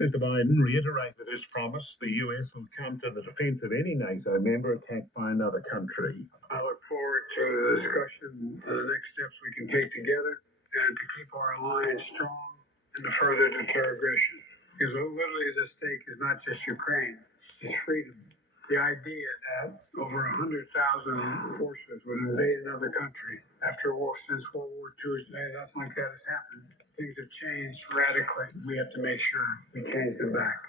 Mr. Biden reiterated his promise the U.S. will come to the defense of any NATO member attacked by another country. I look forward to the discussion on the next steps we can take together and to keep our alliance strong and to further deter aggression. Because what literally is at stake is not just Ukraine, it's freedom. The idea that over 100,000 forces would invade another country after a war since World War II, nothing like that has happened. Things have changed radically. We have to make sure we change them back.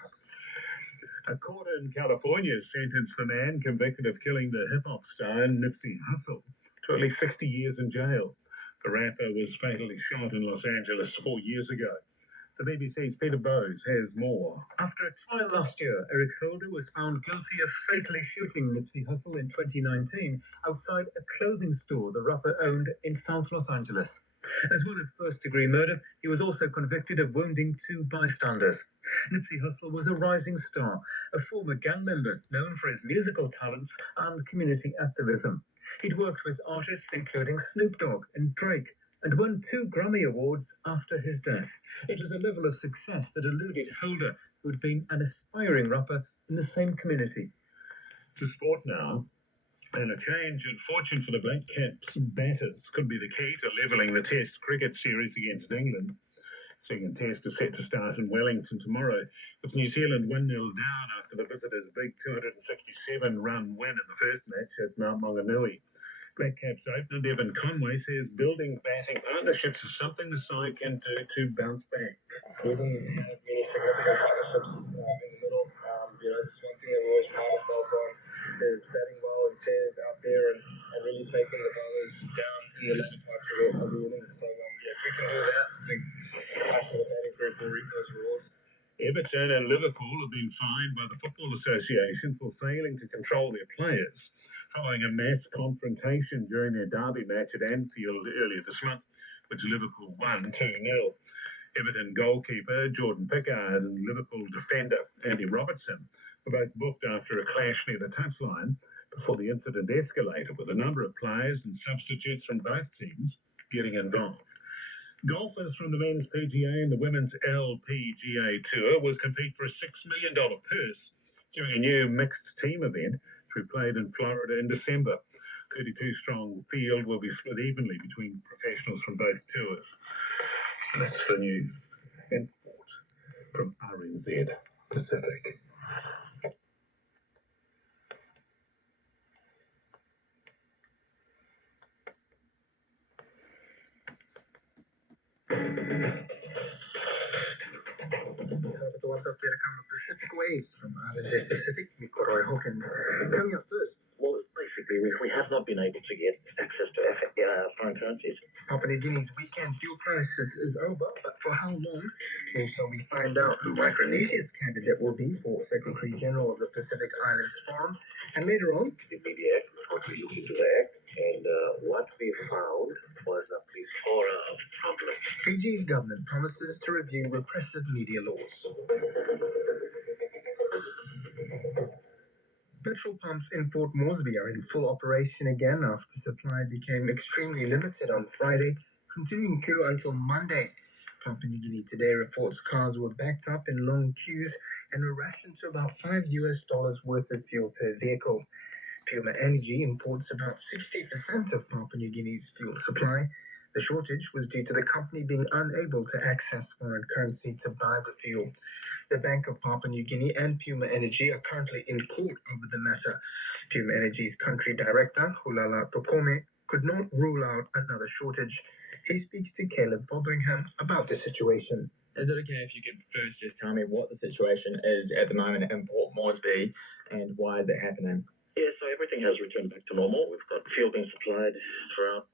A court in California sentenced the man convicted of killing the hip-hop star Nipsey Hussle to at least 60 years in jail. The rapper was fatally shot in Los Angeles 4 years ago. The BBC's Peter Bowes has more. After a trial last year, Eric Holder was found guilty of fatally shooting Nipsey Hussle in 2019 outside a clothing store the rapper owned in South Los Angeles. As well as first-degree murder, he was also convicted of wounding 2 bystanders. Nipsey Hussle was a rising star, a former gang member known for his musical talents and community activism. He'd worked with artists including Snoop Dogg and Drake, and won 2 Grammy Awards after his death. It was a level of success that eluded Holder, who'd been an aspiring rapper in the same community. To sport now, and a change in fortune for the Black Caps batters could be the key to levelling the Test cricket series against England. Second Test is set to start in Wellington tomorrow, with New Zealand 1-0 down after the visitors' big 267-run win in the first match at Mount Maunganui. Black Caps opener Devon Conway says building batting partnerships is something the side can do to bounce back. We didn't have many significant partnerships in the middle. It's one thing that we always pride ourselves on is batting well and pairs out there and really taking the bowlers down in the latter parts of the innings. So, if we can do that, I think the batting group will reap those rewards. Everton and Liverpool have been fined by the Football Association for failing to control their players, following a mass confrontation during their derby match at Anfield earlier this month, which Liverpool won 2-0. Everton goalkeeper Jordan Pickard and Liverpool defender Andy Robertson were both booked after a clash near the touchline before the incident escalated, with a number of players and substitutes from both teams getting involved. Golfers from the men's PGA and the women's LPGA Tour will compete for a $6 million purse during a new mixed team event to be played in Florida in December. 32-strong field will be split evenly between professionals from both tours. That's the news and sport from RNZ Pacific. What's up there coming Pacific Wave from RNZ Pacific? We've got Roy Hawkins coming up first. Well, basically, we have not been able to get access to foreign currencies. Papua New Guinea's weekend fuel crisis is over, but for how long? Also, we find out who Micronesia's candidate will be for Secretary General of the Pacific Islands Forum, and later on, The media was looking into the act, and what we found was a plethora of problems. Fiji's government promises to review repressive media laws. Petrol pumps in Port Moresby are in full operation again after supply became extremely limited on Friday, continuing through until Monday. Papua New Guinea today reports cars were backed up in long queues and were rationed to about $5 worth of fuel per vehicle. Puma Energy imports about 60% of Papua New Guinea's fuel supply. The shortage was due to the company being unable to access foreign currency to buy the fuel. The Bank of Papua New Guinea and Puma Energy are currently in court over the matter. Puma Energy's country director, Hulala Tokome, could not rule out another shortage. He speaks to Caleb Fotheringham about the situation. Is it okay if you could first just tell me what the situation is at the moment in Port Moresby and why is it happening? Yeah, so everything has returned back to normal. We've got fuel being supplied throughout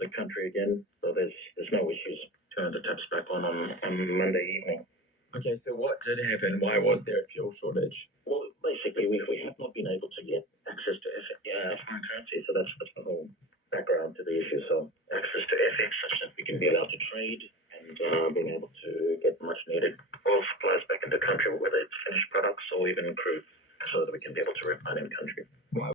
the country again, so there's no issues. Turned the taps back on Monday evening. Okay, so what did happen? Why was there a fuel shortage? Well, basically, we have not been able to get access to foreign currency, so that's the whole background to the issue. So